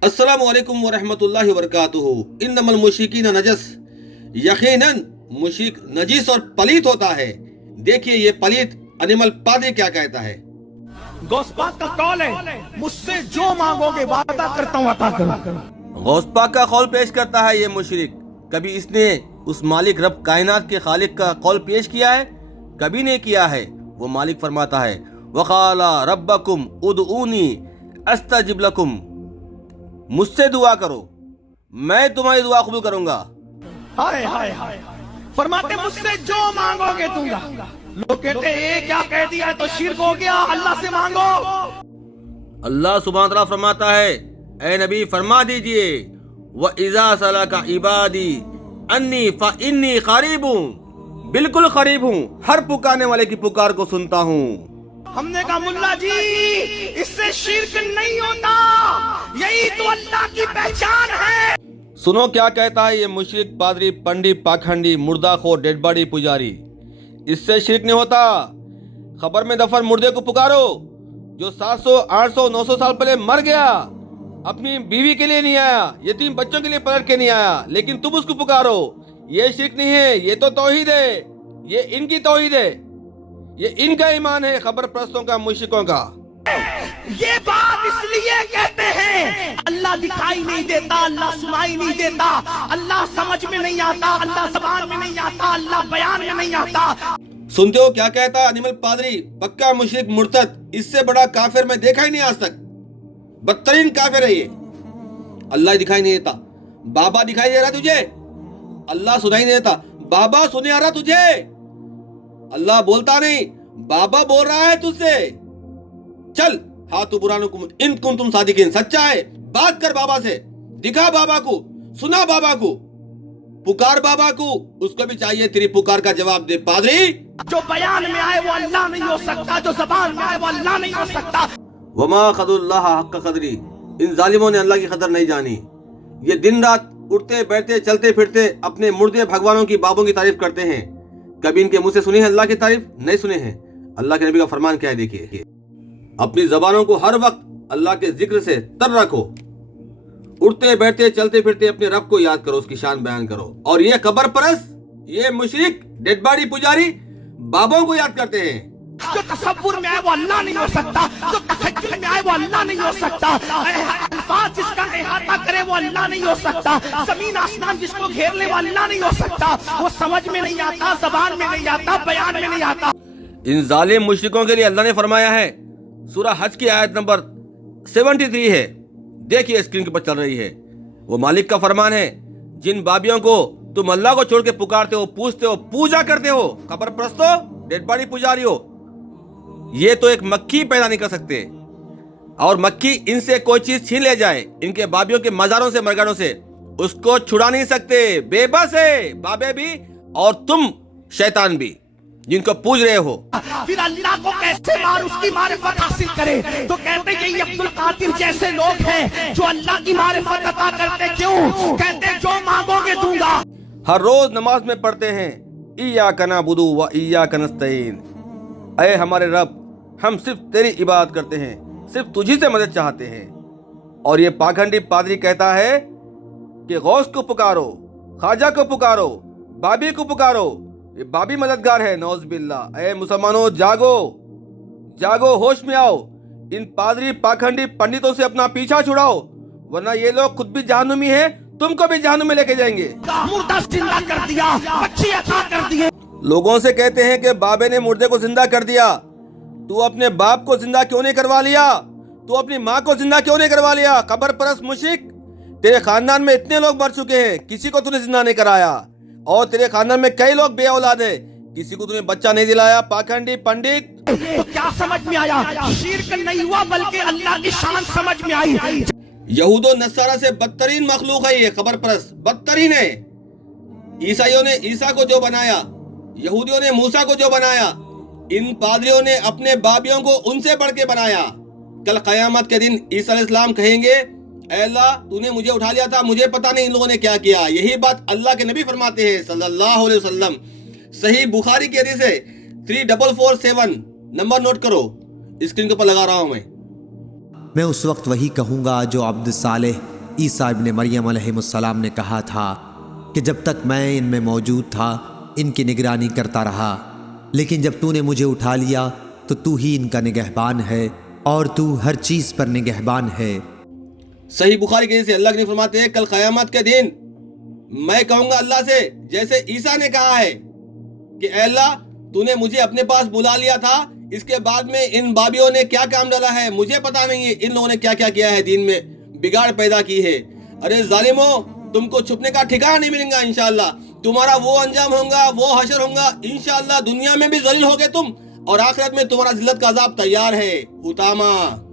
अस्सलामु अलैकुम वरहमतुल्लाहि वबरकातुहू। इन्नमल मुशरिकीन नजस, यकीनन मुशरिक नजीस और पलीत होता है। देखिए ये पलीत अनिमल पादरी क्या कहता है। गौस पाक का कौल है, मुझसे जो मांगोगे वादा करता हूँ अता करूँ। गौस पाक का कौल पेश करता है ये मुशरिक। कभी इसने उस मालिक रब कायनात के खालिक का कौल पेश किया है? कभी नहीं किया है। वो मालिक फरमाता है वक़ाला रब्बकुम उदऊनी अस्तजिब लकुम, मुझसे दुआ करो मैं तुम्हारी दुआ कबूल करूंगा। हाय हाय हाय, फरमाते मुझसे जो मांगोगे दूंगा। लोग कहते ये क्या कह दिया है, तो शिर्क हो गया, अल्लाह से मांगो। अल्लाह सुब्हान तआला फरमाता है ए नबी फरमा दीजिए व इज़ा सलका इबादी अन्नी फ इन्नी करीब हूँ, बिल्कुल करीब हूँ, हर पुकारने वाले की पुकार को सुनता हूँ। हमने कहा मुल्ला जी इससे शिर्क नहीं होता, यही तो अल्लाह की पहचान है। सुनो क्या कहता है ये मुशरिक पादरी पंडित पाखंडी मुर्दाखोर डेड बॉडी पुजारी। इससे शिर्क नहीं होता। खबर में दफन मुर्दे को पुकारो जो 700 800 900 साल पहले मर गया, अपनी बीवी के लिए नहीं आया, यतीम बच्चों के लिए पलट के नहीं आया, लेकिन तुम उसको पुकारो। ये शिर्क नहीं है, ये तो तौहीद है, ये इनकी तौहीद है, ये इनका ईमान है, खबर परस्तों का, मुश्रिकों का। ये बात इसलिए कहते हैं अल्लाह दिखाई नहीं देता, अल्लाह सुनाई नहीं देता, अल्लाह समझ में नहीं आता, अल्लाह ज़बान में नहीं आता, अल्लाह बयान में नहीं आता। सुनते हो क्या कहता अनिमल पादरी, पक्का मुशरिक मुर्तद। इससे बड़ा काफिर मैं देखा ही नहीं आज तक। बदतरीन काफिर है ये। अल्लाह दिखाई नहीं देता, बाबा दिखाई दे रहा तुझे, अल्लाह सुनाई नहीं देता, बाबा सुने आ रहा तुझे, अल्लाह बोलता नहीं, बाबा बोल रहा है तुझसे। चल हाथु बुरानुकुम इन कुंतुम सादिकीन, सच्चा है बात कर बाबा से, दिखा बाबा को, सुना बाबा को, पुकार बाबा को, उसको भी चाहिए तेरी पुकार का जवाब दे। पादरी जो बयान में आए वो अल्लाह नहीं हो सकता, जो ज़बान में आए वो अल्लाह नहीं हो सकता। वमा क़दरुल्लाह हक़्क़ क़दरी, इन जालिमों ने अल्लाह की कदर नहीं जानी। ये दिन रात उठते बैठते चलते फिरते अपने मुर्दे भगवानों की बाबों की तारीफ करते हैं। कभी इनके मुंह से सुनी है अल्लाह की तारीफ? नहीं सुने हैं। अल्लाह के नबी का फरमान क्या है देखिए, अपनी जबानों को हर वक्त अल्लाह के जिक्र से तर रखो, उठते बैठते चलते फिरते अपने रब को याद करो, उसकी शान बयान करो। और ये कब्र परस्त, ये मुशरिक डेड बॉडी पुजारी बाबों को याद करते हैं। जो तसव्वुर में आए वो अल्लाह नहीं हो सकता, जो तखय्युल में आए वो अल्लाह नहीं हो सकता, अल्फाज जिसका इहाता करे वो अल्लाह नहीं हो सकता, जमीन आसमान जिसको घेर ले वो अल्लाह नहीं हो सकता। वो समझ में नहीं आता, ज़बान में नहीं आता, बयान में नहीं आता। इन जालिम मुशरिकों के लिए अल्लाह ने फरमाया है, सूरह हज की आयत नंबर 73 है, देखिए स्क्रीन के ऊपर चल रही है। वो मालिक का फरमान है, जिन बाबियों को तुम अल्लाह को छोड़ के पुकारते हो, पूछते हो, पूजा करते हो, कब्र परस्तो, डेड बॉडी पुजारी हो, ये तो एक मक्खी पैदा नहीं कर सकते। और मक्खी इनसे कोई चीज छीन ले जाए, इनके बाबियों के मजारों से मरगानों से, उसको छुड़ा नहीं सकते। बेबस है बाबे भी और तुम शैतान भी जिनको पूज रहे हो। फिर अल्लाह को कैसे उसकी मारिफत हासिल करे? तो कहते हैं ये अब्दुल कादिर जैसे लोग हैं जो अल्लाह की मारिफत अता करते। क्यों? कहते जो मांगोगे दूंगा। हर रोज नमाज में पढ़ते हैं इय्याका नअबुदु व इय्याका नस्तईन, ऐ हमारे रब हम सिर्फ तेरी इबादत करते हैं, सिर्फ तुझी से मदद चाहते हैं। और ये पाखंडी पादरी कहता है कि गौस को पुकारो, ख्वाजा को पुकारो, बाबी को पुकारो, ये बाबी मददगार है। नौज बिल्लाह। ऐ मुसलमानों जागो, जागो, होश में आओ। इन पादरी पाखंडी पंडितों से अपना पीछा छुड़ाओ, वरना ये लोग खुद भी जहन्नुमी हैं, तुमको भी जहन्नुम में लेके जाएंगे। मुर्दा जिंदा कर दिया, बच्चे अता कर दिए। लोगों से कहते हैं कि बाबे ने मुर्दे को जिंदा कर दिया, तू अपने बाप को जिंदा क्यों नहीं करवा लिया? तू अपनी माँ को जिंदा क्यों नहीं करवा लिया? कब्र परस्त मुशरिक, तेरे खानदान में इतने लोग मर चुके हैं, किसी को तूने जिंदा नहीं कराया। और तेरे खानदान में कई लोग बे औलाद है, किसी को तूने बच्चा नहीं दिलाया। पाखंडी पंडित, तो क्या समझ में आया? शिर्क नहीं हुआ बल्कि अल्लाह की शान समझ में आई। यहूदो नसारा से बदतरीन मखलूक है ये कब्र परस्त, बदतरीन है। ईसाइयों ने ईसा को जो बनाया, यहूदियों ने मूसा को जो बनाया, इन पादरियों ने अपने बाबियों को उनसे बढ़ के बनाया। कल कयामत के दिन ईसा अलैहिस्सलाम कहेंगे ऐ अल्लाह तूने मुझे उठा लिया था, मुझे पता नहीं इन लोगों ने क्या किया। यही बात अल्लाह के नबी फरमाते हैं सल्लल्लाहु अलैहि वसल्लम। सही बुखारी की हदीस है 3447, नंबर नोट करो, स्क्रीन के ऊपर लगा रहा हूं मैं। मैं उस वक्त वही कहूँगा जो अब्द सालेह عیسیٰ ابن مریم علیہ السلام نے کہا تھا کہ جب تک میں ان میں موجود تھا ان کی نگرانی کرتا رہا، لیکن جب تو نے مجھے اٹھا لیا تو ہی ان کا نگہبان ہے اور تو ہر چیز پر نگہبان ہے۔ صحیح بخاری کے سے اللہ کے نبی فرماتے ہیں کل قیامت کے دن میں کہوں گا اللہ سے جیسے عیسیٰ نے کہا ہے کہ اے اللہ تو نے مجھے اپنے پاس بلا لیا تھا، اس کے بعد میں ان بابیوں نے کیا کام ڈالا ہے مجھے پتا نہیں ہے، ان لوگوں نے کیا کیا کیا ہے، دین میں بگاڑ پیدا کی ہے۔ ارے ظالموں، تم کو چھپنے کا ٹھکانہ نہیں ملے گا انشاءاللہ، تمہارا وہ انجام ہوگا، وہ حشر ہوگا انشاءاللہ، دنیا میں بھی ذلیل ہوگے تم اور آخرت میں تمہارا ذلت کا عذاب تیار ہے۔ حطامہ